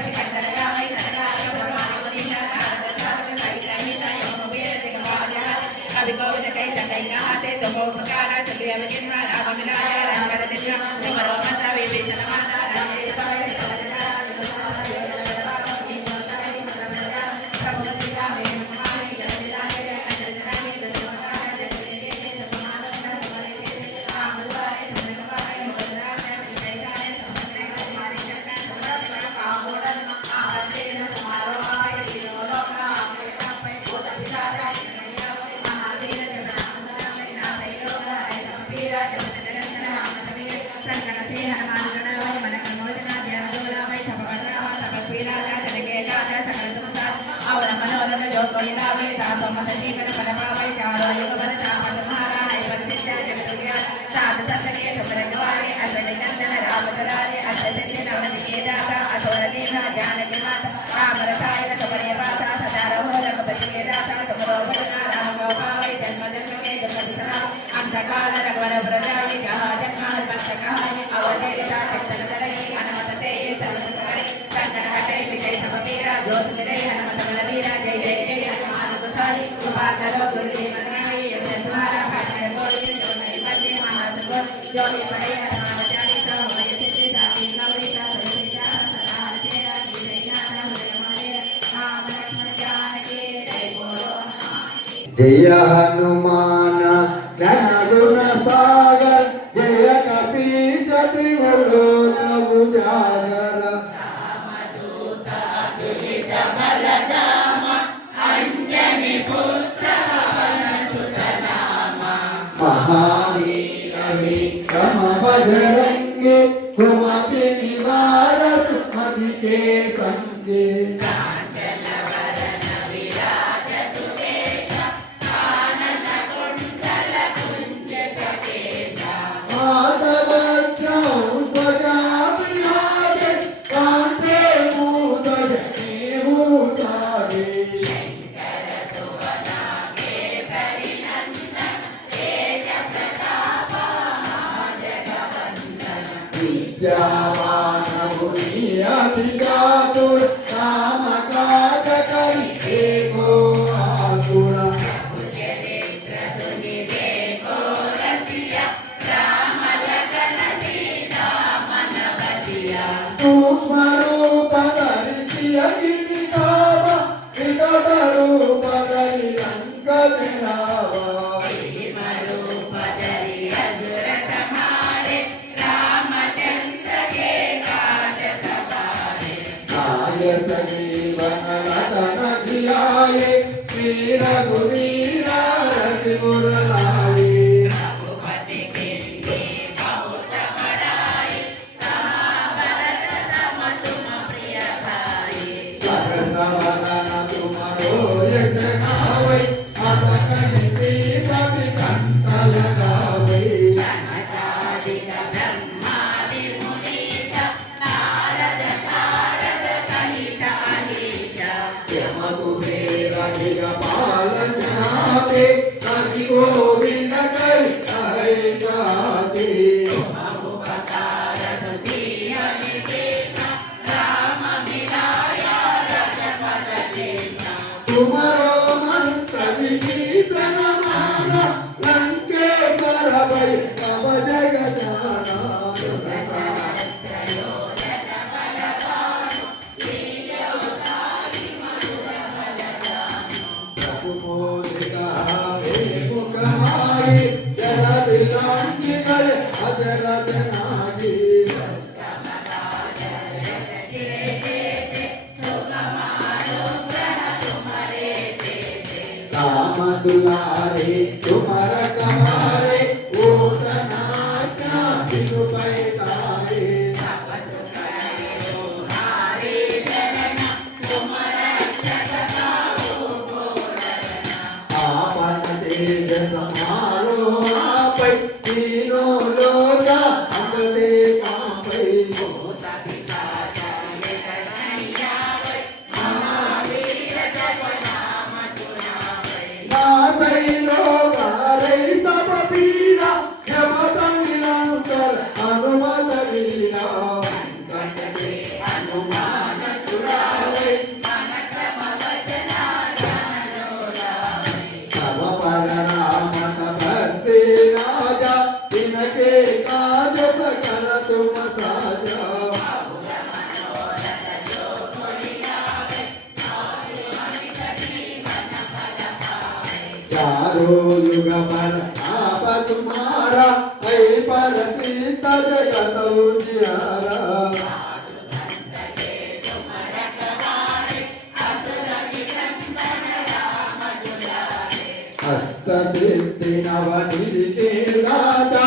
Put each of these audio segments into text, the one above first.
ಸರಿ ಕಟ್ಟಲ್ಲ రఘువర వ్రజాయి జహాజన్మాల పంచకాయ అవధేత చందనదరై హనుమతే సర్వసకరై చందనకటై విజయ సమవీర జ్యోతిరే హనుమతమల వీర జయ జయ జయ హనుమానుసారి కృపాకరో గురుదేవనాయి యశస్వార భాగ్య గోరి జ్యోతి మధ్య మహాసగో జ్యోతి పడయ హనుమాచారి సోమయ సిద్ధి సాటి గౌరీ సరస్వతి జయ నామ జ్ఞానగుణ సాగర్ జయ కపీశ త్రిగులోకము జాగర మహావీర విక్రమ బజరంగి ಶ್ರೀ ರಘುವೀ சித்தினவனில் கேளாதா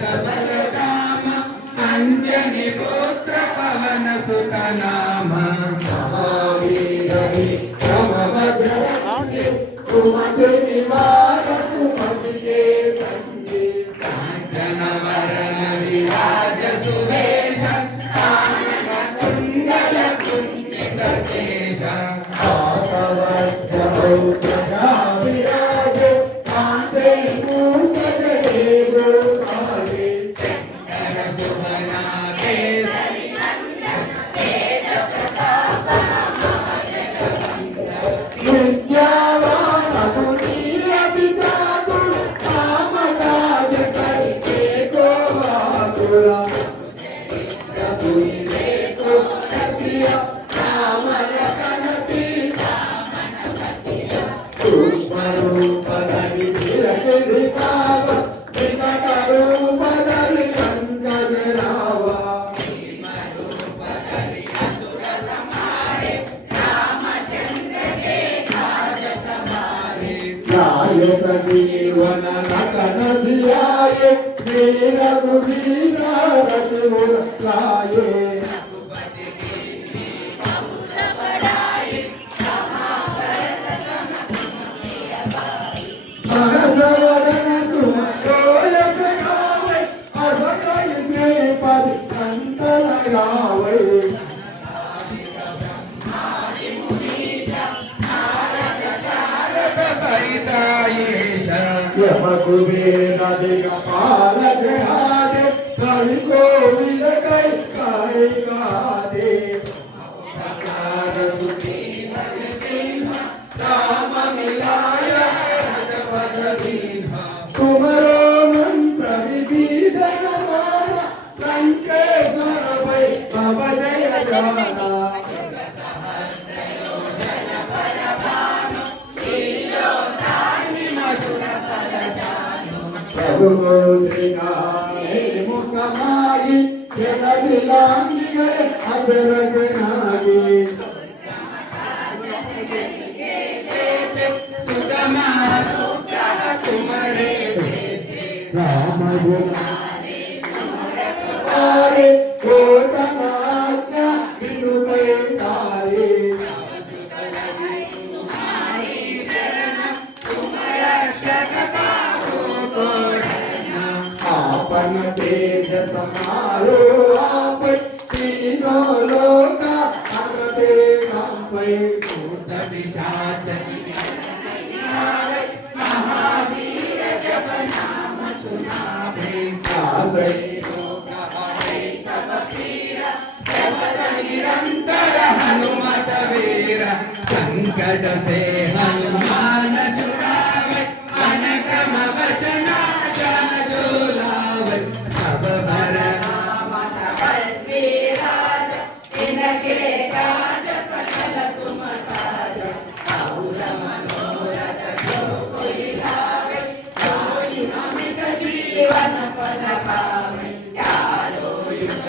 सबलकाम अञ्जनि पुत्र पवन सुत नाम महावीरवि समवजति कुमति निवार सुमति के सन्ति काञ्चनवरन विराज सुवेश कानन कुण्डल कुञ्चित केश कासवद्गौ विराज कान्ते मूसज देव মেরা গভীরা আছে মোরা అదుముద్రిగా ముఖమాయి జగదిలాంగిగే అజరజనాగి రామ గుణ. संकट से हनुमान छुड़ावे मन क्रम वचना जन झूलावे सब भर मत श्री राज इनके काज सकल तुम साज। और मनोरथ जो कोई लावे सोई अमित जीवन फल पावे। चारों युग